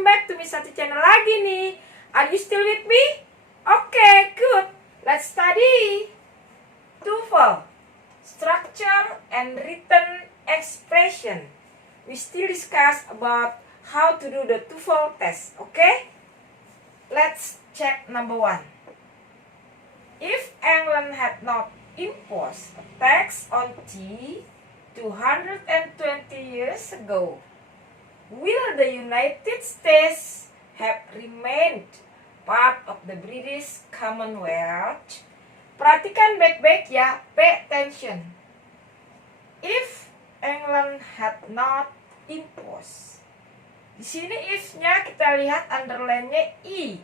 welcome back to Misati channel lagi nih. Are you still with me? Okay, good. Let's study TOEFL structure and written expression. We still discuss about how to do the TOEFL test, okay? Let's check number 1. If England had not imposed a tax on tea 220 years ago, will the United States have remained part of the British Commonwealth? Perhatikan baik-baik ya, pay attention. If England had not imposed. Di sini if-nya kita lihat underline-nya I.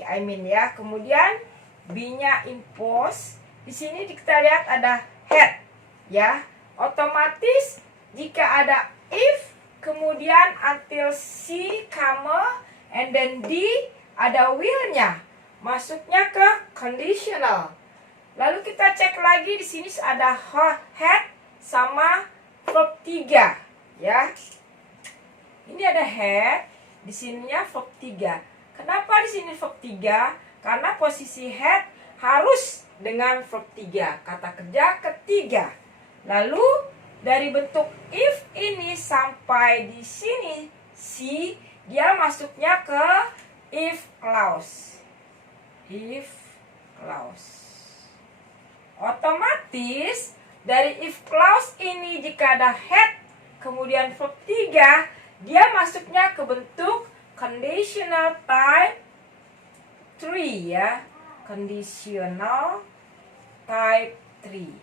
I mean ya. Kemudian B-nya impose. Di sini kita lihat ada had ya. Otomatis jika ada if kemudian until C, comma, and then D ada will-nya. Masuknya ke conditional. Lalu kita cek lagi di sini ada had sama verb 3 ya. Ini ada had, di sininya verb 3. Kenapa di sini verb 3? Karena posisi had harus dengan verb 3, kata kerja ketiga. Lalu dari bentuk if ini sampai di sini C, dia masuknya ke if clause. If clause. Otomatis dari if clause ini jika ada had kemudian verb 3, dia masuknya ke bentuk conditional type 3 ya. Conditional type 3.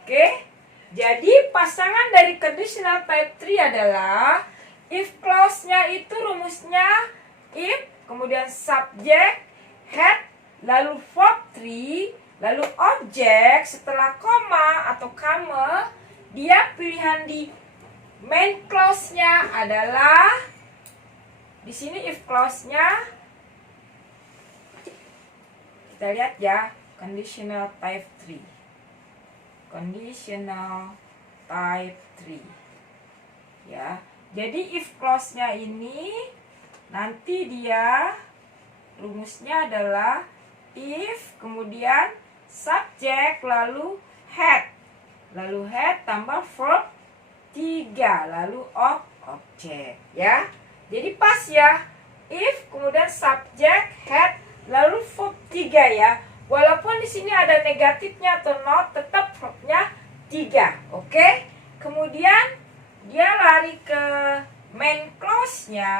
Oke, jadi pasangan dari conditional type 3 adalah if clause-nya itu rumusnya if, kemudian subject, had, lalu verb 3, lalu objek, setelah koma atau comma, dia pilihan di main clause-nya adalah di sini if clause-nya kita lihat ya, conditional type 3. Conditional type 3 ya. Jadi if clause-nya ini nanti dia rumusnya adalah if kemudian subject lalu had tambah verb 3 lalu objek ya. Jadi pas ya, if kemudian subject had lalu verb 3 ya. Walaupun di sini ada negatifnya atau not, tetap verbnya 3. Oke? Kemudian dia lari ke main clause-nya,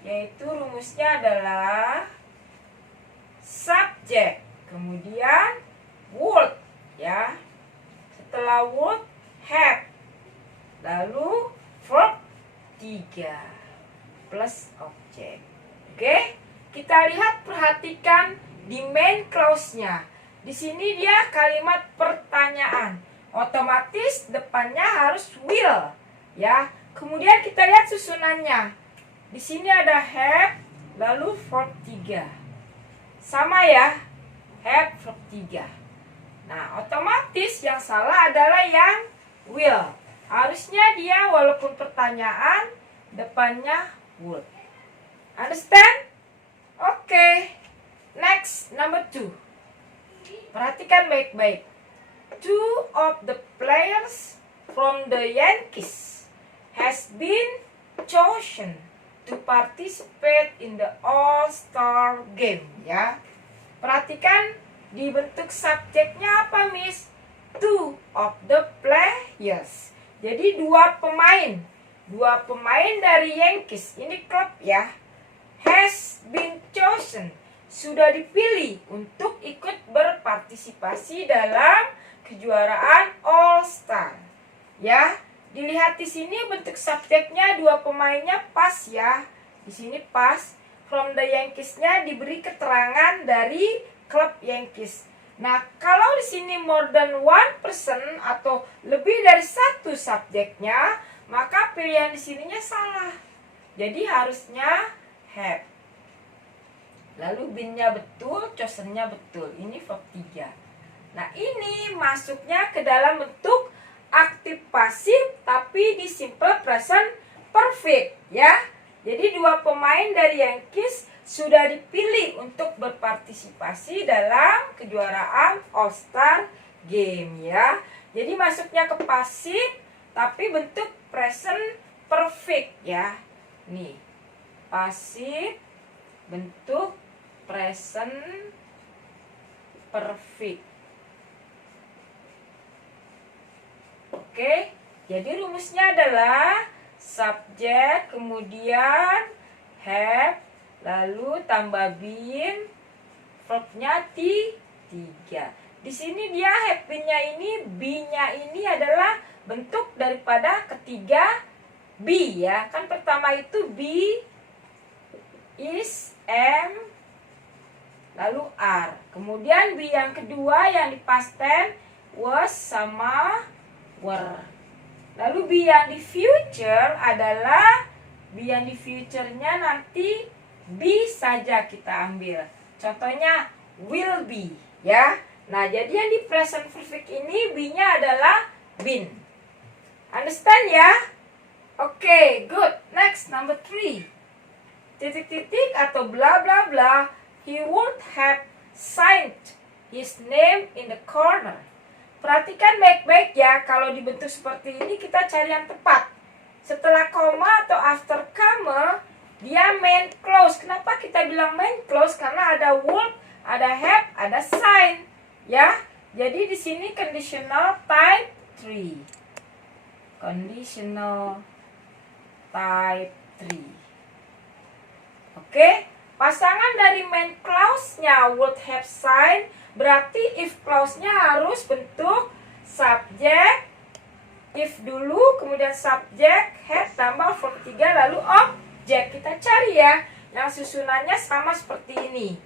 yaitu rumusnya adalah subject, kemudian would ya. Setelah would, have, lalu verb 3 plus objek. Oke? Kita lihat, perhatikan di main clause-nya. Di sini dia kalimat pertanyaan. Otomatis depannya harus will ya. Kemudian kita lihat susunannya. Di sini ada have lalu verb 3. Sama ya. Have verb 3. Nah, otomatis yang salah adalah yang will. Harusnya dia walaupun pertanyaan depannya would. Understand? Oke. Next, number 2. Perhatikan baik-baik. 2 of the players from the Yankees has been chosen to participate in the All-Star game ya. Perhatikan di bentuk subjeknya apa, Miss? 2 of the players. Jadi dua pemain dari Yankees, ini klub ya, has been chosen, sudah dipilih untuk ikut berpartisipasi dalam kejuaraan All Star. Ya, dilihat di sini bentuk subjeknya dua pemainnya pas ya. Di sini pas. From the Yankees-nya diberi keterangan dari klub Yankees. Nah, kalau di sini more than one person atau lebih dari satu subjeknya, maka pilihan di sininya salah. Jadi harusnya have. Lalu been-nya betul, chosen-nya betul. Ini verb 3. Nah, ini masuknya ke dalam bentuk aktif pasif tapi di simple present perfect ya. Jadi 2 pemain dari Yankees sudah dipilih untuk berpartisipasi dalam kejuaraan All-Star Game ya. Jadi masuknya ke passive tapi bentuk present perfect ya. Nih, passive bentuk present perfect. Oke, jadi rumusnya adalah subjek, kemudian have, lalu tambah been, verbnya tiga. Di sini dia have been-nya ini, be-nya ini adalah bentuk daripada ketiga be ya. Kan pertama itu be, is, am, lalu are. Kemudian be yang kedua yang di past tense was sama were. Lalu be yang di future adalah be yang di future-nya nanti be saja kita ambil. Contohnya will be ya. Nah, jadi yang di present perfect ini be-nya adalah been. Understand ya? Oke, good. Next, number 3. Titik-titik atau bla bla bla. He would have signed his name in the corner. Perhatikan baik-baik ya, kalau dibentuk seperti ini kita cari yang tepat. Setelah koma atau after comma, dia main clause. Kenapa kita bilang main clause? Karena ada would, ada have, ada sign. Ya, jadi di sini conditional type 3. Conditional type 3. Oke, pasangan dari main clause-nya would have sign. Berarti if clause-nya harus bentuk subjek, if dulu, kemudian subjek, have, tambah verb 3, lalu objek. Kita cari ya, yang susunannya sama seperti ini.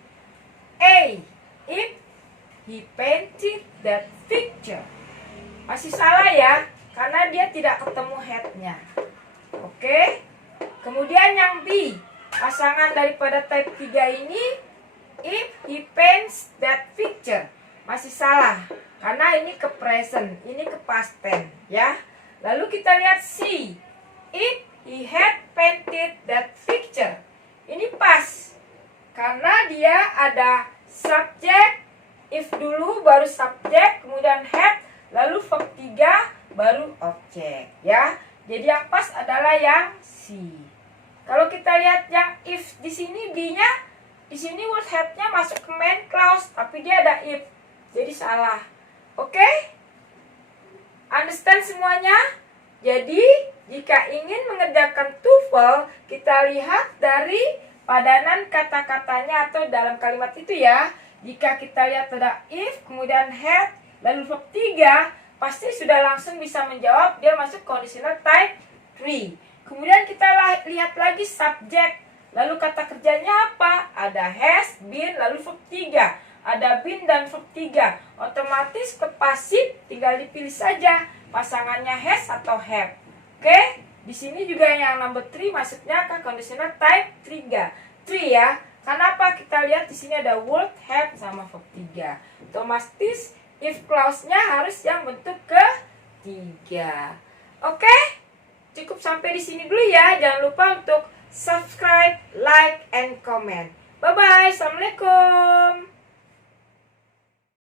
A, if he painted that picture. Masih salah ya, karena dia tidak ketemu head-nya. Oke, kemudian yang B, pasangan daripada type 3 ini, if he paints that picture. Masih salah, karena ini ke present, ini ke past tense ya. Lalu kita lihat C, if he had painted that picture. Ini pas, karena dia ada subjek, if dulu baru subjek, kemudian had, lalu verb 3 baru objek ya. Jadi yang pas adalah yang C. Kalau kita lihat yang if di sini B-nya, di sini would have-nya masuk ke main clause, tapi dia ada if. Jadi salah. Oke? Understand semuanya? Jadi, jika ingin mengerjakan TOEFL, kita lihat dari padanan kata-katanya atau dalam kalimat itu ya. Jika kita lihat ada if, kemudian had, lalu verb 3, pasti sudah langsung bisa menjawab dia masuk conditional type 3. Kemudian kita lihat lagi subjek. Lalu kata kerjanya apa? Ada has, been, lalu verb 3. Ada been dan verb 3. Otomatis ke pasif tinggal dipilih saja pasangannya has atau have. Oke? Di sini juga yang number 3 masuknya ke conditional type 3 ya. Kenapa? Kita lihat di sini ada would, have sama verb 3. Otomatis if clause-nya harus yang bentuk ketiga. Oke? Cukup sampai di sini dulu ya. Jangan lupa untuk subscribe, like, and comment. Bye-bye. Assalamualaikum.